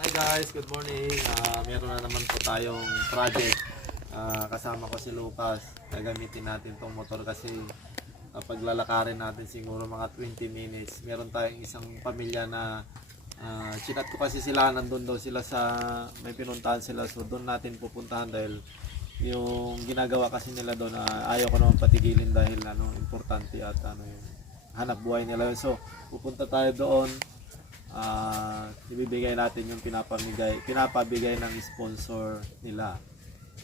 Hi guys, good morning. Meron na naman po tayong project. Kasama ko si Lucas. Gagamitin natin tong motor kasi paglalakarin natin siguro mga 20 minutes. Meron tayong isang pamilya na chinat ko kasi sila, nandun daw sila sa may pinuntahan sila. So doon natin pupuntahan dahil yung ginagawa kasi nila doon ayaw ko naman patigilin dahil importante at yung hanap buhay nila. So pupunta tayo doon. Ibibigay natin yung pinapabigay ng sponsor nila.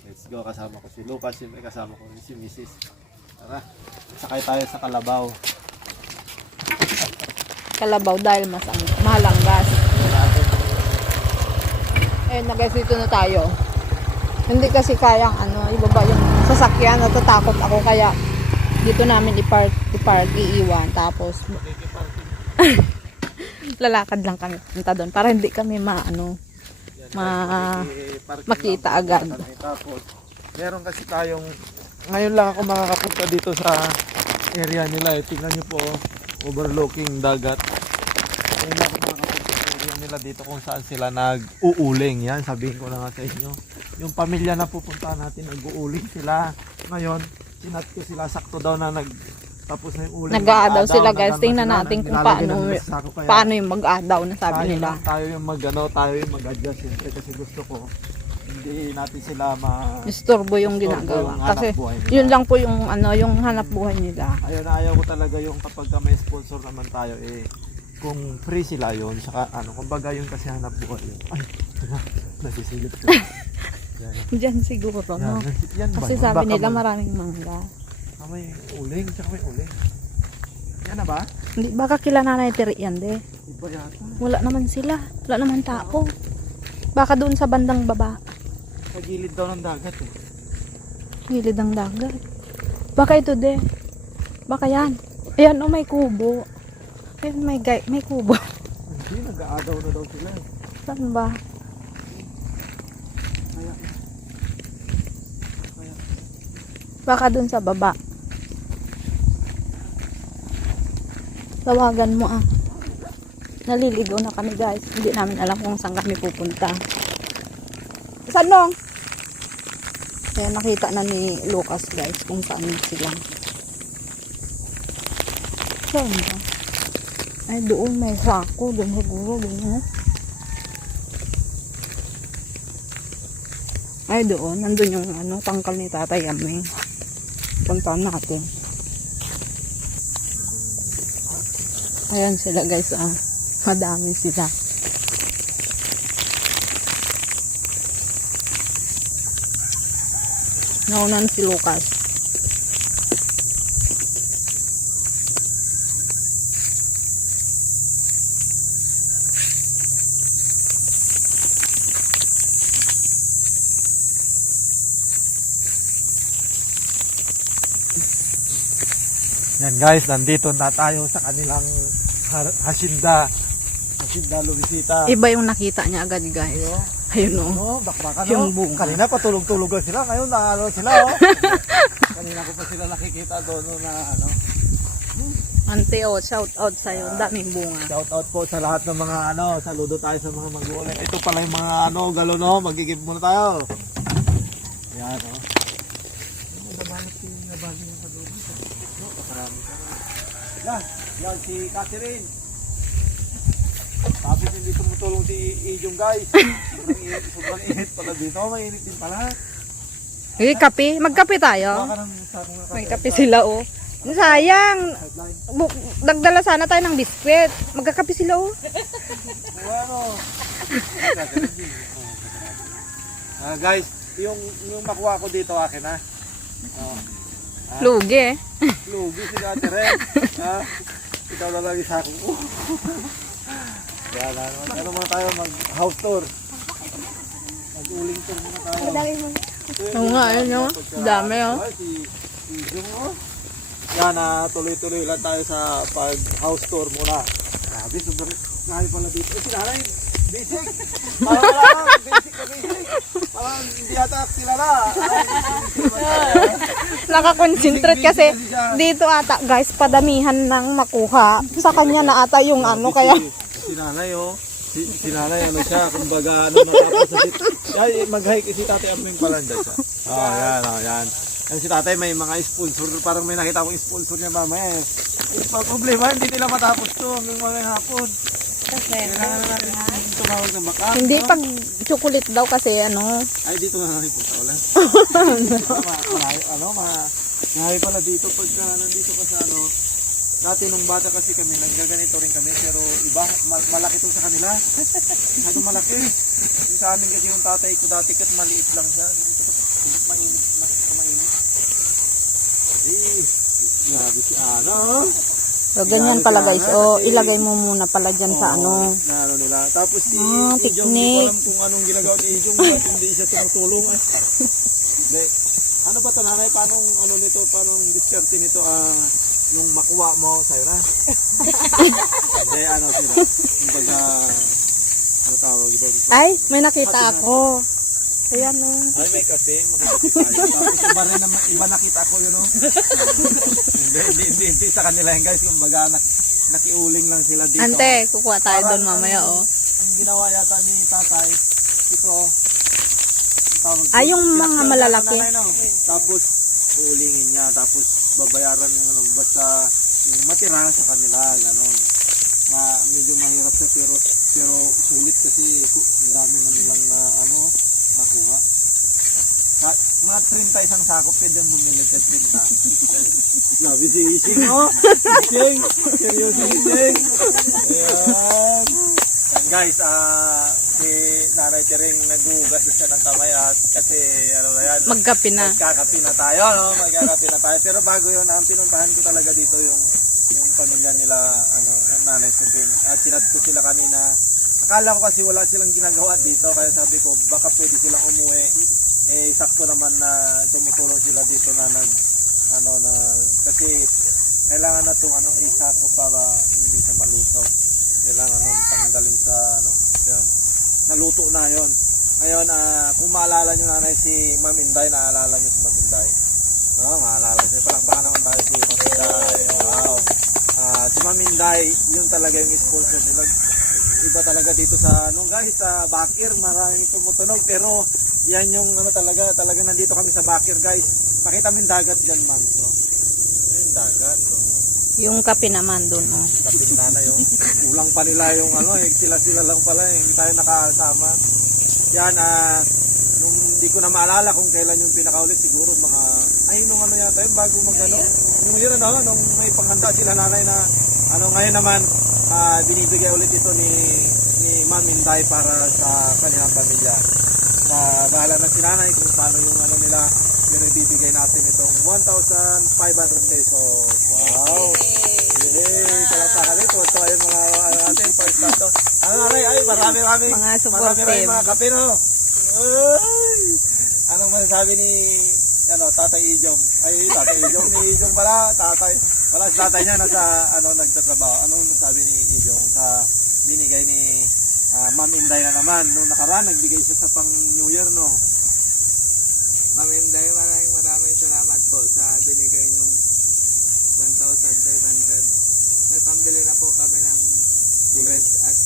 Let's go, kasama ko si Lucas, siyempre kasama ko si Mrs. Tara, sakay tayo sa Kalabaw. Kalabaw dahil mas mahal ang gas. Na guys, dito na tayo. Hindi kasi kayang ibaba yung sasakyan, natatakot ako kaya dito namin ipark, iiwan tapos lalakad lang kami punta doon para hindi kami makita agad. Tapos meron kasi tayong ngayon lang ako makakapunta dito sa area nila. Tingnan niyo po, overlooking dagat. Ngayon lang ako makakapunta sa area nila dito kung saan sila nag-uuling. Yan, sabihin ko na nga sa inyo. Yung pamilya na pupunta natin, nag-uuling sila. Ngayon, sinat ko sila, sakto daw na tapos na yung uling. Nag-aadaw sila guys. Tingnan natin kung paano yung mag-aadaw na sabi nila. Tayo yung tayo yung mag-adjust siyempre kasi gusto ko hindi natin sila istorbo yung ginagawa. Kasi yun lang po yung yung hanap buhay nila. Ayaw ko talaga yung kapag may sponsor naman tayo kung free sila yun, saka kumbaga yung kasi hanap buhay yun. Ay, nasisilip ko. Diyan siguro, no? Yan ba? Kasi sabi nila maraming mangga. May uling, tsaka may uling. Yan na ba? Hindi, baka kila Nanay Teri yan, de. Iba yata. Wala naman sila. Wala naman tao. Baka doon sa bandang baba. Sa gilid daw ng dagat Gilid ng dagat. Baka ito, de. Baka yan. Ayan, may kubo. Ayan, may kubo. Hindi, nag-aadaw na daw sila. Saan ba? Baka doon sa baba. Tawagan mo Naliligaw na kami guys. Hindi namin alam kung saan kami pupunta. Saan nong? Kaya nakita na ni Lucas guys kung saan sila. Saan ba? Ay doon may sako. Doon siguro. Ay doon. Nandun yung tangkal ni Tatay Aming. Puntaan natin. Ayan sila guys madami sila. Naunan si Lucas. Yan guys, nandito na tayo sa kanilang hasinda Luisita. Iba yung nakita niya agad guys. Ayun bakbakan yung bunga. Kanina patulog-tulog sila, ngayon sila Kanina ko pa sila nakikita doon na Ante shout out sa'yo. Daming bunga. Shout out po sa lahat ng mga saludo tayo sa mga mag-uulan. Ito pala yung mga galon magigib muna tayo. Yan Yan si Catherine. Tapos hindi tumutulong si Ijong guys. Sobrang init pala dito. Mainit din pala. Kape? Magkape tayo? May kape sila Sayang. Nagdala sana tayo ng biskwit. Magkakape sila guys, yung makuha ko dito akin Lugi Lugi si Catherine. Ikaw na lang isa ko. Kaya ano muna tayo mag-house tour. Mag-uling tour muna tayo. Oo nga, ayun dami Si Jung Yan, tuloy-tuloy lang tayo sa pag-house tour muna. Grabe, sobrang ngayon pala dito. Si nanay, basic. Parang lang, basic. Parang hindi yata sila na. Nakakonsentrate kasi dito ata guys, padamihan ng makuha. Sa kanya na ata yung kaya. Si nanay Si nanay, ano siya, kumbaga, ano, matapos sa ay, mag-hike si tatay Aming palanda siya. Yan, yan. Yan si tatay, may mga sponsor, parang may nakita akong sponsor niya mamaya eh. Pag problema, hindi nila matapos to hanggang mga hapon. Kailangan na natin tumawag ng baka. Hindi pag chocolate daw kasi ano. Ay, dito na natin punta ulit. Malayo pala dito pagka nandito ka sa ano. Dati nung bata kasi kami, naggaganito rin kami, pero iba, malaki to sa kanila. Masyadong malaki. Yung sa amin kasi yung tatay ko dati kat maliit lang siya. Mainit, mas mainit. Eh, grabe si ano. So, ganyan pala guys. O, ilagay mo muna pala dyan sa ano. Na ano nila. Tapos si Ah, Ijong, hindi technique. ko alam kung anong ginagawa ni Ijong, bakit hindi siya tumutulong. Hindi. Ano ba ito nanay? Paano ano nito? Paano diskarte nito? Yung makuha mo sa'yo na? Hindi, ano sila? Kumbaga, ano tawag ito? Ay, may nakita ako. Ayan o. Ay, may kape. Makakape tayo. Tapos iba rin naman, iba nakita ko yun, no? Hindi sa kanila yan, guys. Kumbaga, nakiuling lang sila dito. Ante, kukuha tayo doon mamaya o. Ang ginawa yata ni tatay, ito, ang tawag Ay, yung mga pinakyaw malalaki. na nanay, no? Tapos, uulingin niya. Tapos, babayaran niya, ano, basta yung matira sa kanila, gano'n. Medyo mahirap siya, pero sulit kasi ang dami na nilang ano, nakuha. Mga 30 isang sakop, pwede ang bumili ka 30. Grabe si Ising, oh! Ising! Seryoso Ising! Ayan! Yan guys, si Nanay Tiring naghugas na siya ng kamay at kasi ano na yan, Magkape na. magkakapi na tayo, no? Magkakapi na tayo. Pero bago yun, ang pinuntahan ko talaga dito yung pamilya nila, ano, ng Nanay Suping. At sinat ko sila kanina. Akala ko kasi wala silang ginagawa dito, kaya sabi ko baka pwede silang umuwi. Eh, sakto naman na tumutulong sila dito na kasi kailangan na itong ano, isa ko para hindi siya malusaw. Kailangan nung tanggalin sa ano, yan. Naluto na yon. Ngayon, kung maalala nyo nanay si Ma'am Inday, naalala nyo si Ma'am Inday? No, maalala nyo. Palakpakan naman tayo si Ma'am Inday. Wow. Si Ma'am Inday, yun talaga yung sponsor nila. Iba talaga dito sa ano guys, sa Bakir, maraming tumutunog pero yan yung ano talaga nandito kami sa Bakir guys. Pakita mo yung dagat diyan, ma'am. So, yung dagat. So, Yung kape naman doon o. kapit na na yung kulang pa nila yung ano, sila lang pala, hindi tayo nakasama. Yan, nung di ko na maalala kung kailan yung pinakaulit, siguro mga, nung ano yata yung bago magano, yung yun ano, nung may panghanda sila nanay na, ano ngayon naman, binibigay ulit ito ni Ma'am Inday para sa kanilang pamilya. Bahala na si nanay kung paano yung ano nila, pero ibibigay natin itong 1,500 pesos. Wow! Yay! Kalapakalit. Ito ayun mga ano natin, first time to. Ano nanay? Ay, marami Mga supportive. mga kape, no? Ay! Anong masasabi ni Tatay Ijong? Ay, Tatay Ijong ni Ijong pala. Wala si tatay niya nasa nagtatrabaho. Anong masasabi ni Ijong sa binigay ni Ma'am Inday na naman? Nung nakaraan, nagbigay siya sa pang New Year, no? Ma'am Inday, maraming salamat po sa binigay yung 1,500. May pambili na po kami ng bigas at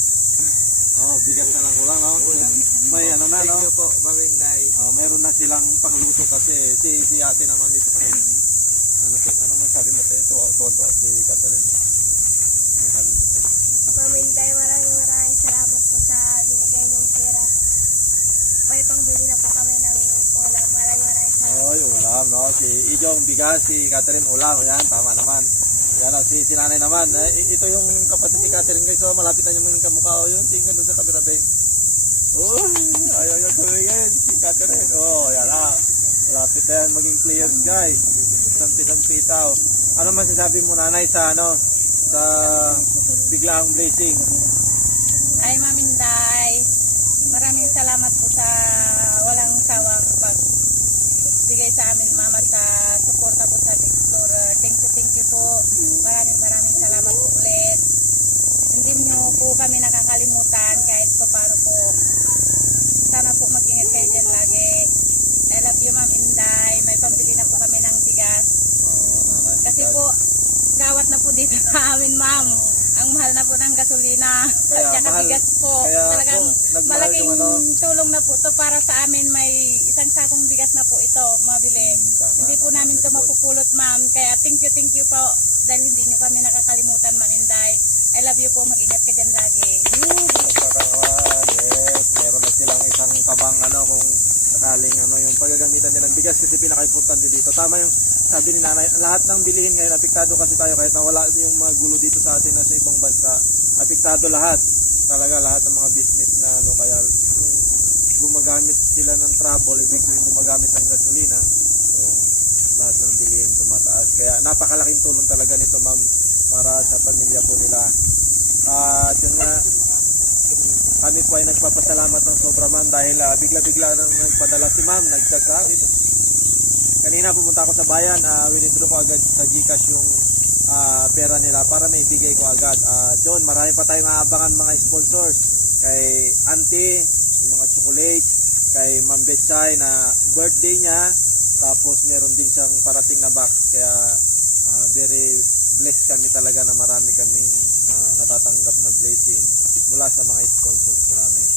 Bigat na lang kulang, no? ulam. May ano na, no? Thank you po, Ma'am Inday. Meron na silang pangluto kasi si ate naman dito. Ano masabi mo tayo? Tuwa si Catherine. Ano sabi mo tayo? Ma'am Inday, maraming salamat po sa binigay niyong pera. May pangbili na po kami ng ulam. Maraming salamat. Oy, ulam, no? Si Ijong bigas, si Catherine ulam. Yan, tama naman. Yan, si nanay naman. Ito yung kapatid ni Catherine guys. So, malapit na yung kamukha. O, yun, tingnan doon sa kabila beng. Uy, ayaw yung tumingin. Si Catherine. Oh, yan ah. Malapit na yan maging players guys. Isang pitaw. Ano masasabi mo nanay sa sa biglaang blessing? Ay, Ma'am Inday, maraming salamat po sa walang sawang pagbigay sa amin, Ma'am, at sa suporta po sa Explorer. Thank you po. Maraming salamat po ulit. Hindi nyo po kami nakakalimutan kahit pa paano po. Sana po mag-ingat kayo dyan lagi. I love you, Ma'am Inday. May pambili na po kami ng bigas. Oo, nanay. Kasi po, gawat na po dito sa amin, Ma'am. Ang mahal na po ng gasolina Kaya at saka mahal. bigas po. Kaya Talagang po, nagmahal malaking yung ano. tulong na po to para sa amin. May isang sakong bigas na po ito mabili. Tama. Hindi po namin ito mapupulot, ma'am. Kaya thank you po dahil hindi nyo kami nakakalimutan, Ma'am Inday. I love you po. Mag-ingat ka dyan lagi. Pagkakawan, yes, meron na silang isang tabang ano kung sakaling ano yung paggagamitan nilang bigas kasi pinaka-importante dito. Tama yung sabi ni nanay, lahat ng bilihin ngayon apektado kasi tayo kahit na wala yung mga gulo dito sa atin na sa ibang bansa, apektado lahat. Talaga lahat ng mga business na ano kaya yung gumagamit sila ng travel, ibig sabihin gumagamit ng gasolina. So lahat ng bilihin tumataas. Kaya napakalaking tulong talaga nito ma'am para sa pamilya po nila. At yun nga, kami po ay nagpapasalamat ng sobra ma'am dahil bigla-bigla nang nagpadala si ma'am, nagtagka. Kanina pumunta ako sa bayan, winidraw ko agad sa Gcash yung pera nila para may bigay ko agad. John, marami pa tayong aabangan mga sponsors. Kay Auntie, yung mga chocolates, kay Ma'am Betchay na birthday niya. Tapos meron din siyang parating na box. Kaya very blessed kami talaga na marami kaming natatanggap na blessing mula sa mga sponsors po namin.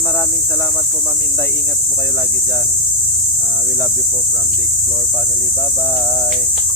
Maraming salamat po Ma'am Inday. Ingat po kayo lagi dyan. We love you po from the Explore family. Bye-bye!